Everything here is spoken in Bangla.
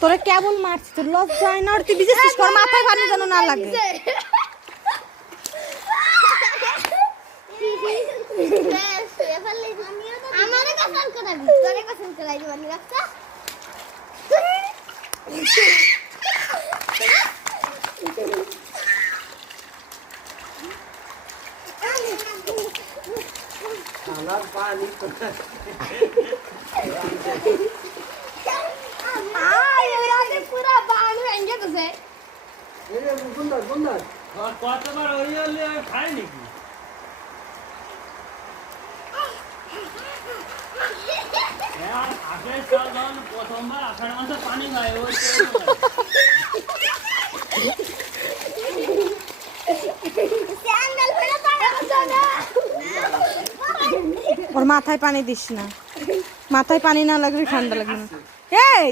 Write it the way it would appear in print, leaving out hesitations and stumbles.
তোরা কেবল মারছিস, তোর লজ্জা হয় না? তুই বিজেছিস কর, মাথায় পানি যেন না লাগে। কতবার ওই হলে খাই নাকি? আষাঢ় চাল যখন প্রথমবার আষাঢ় মাসে পানি খায় ওই ওর মাথায় পানি দিস না, মাথায় পানি না লাগলে ঠান্ডা লাগবে না। এই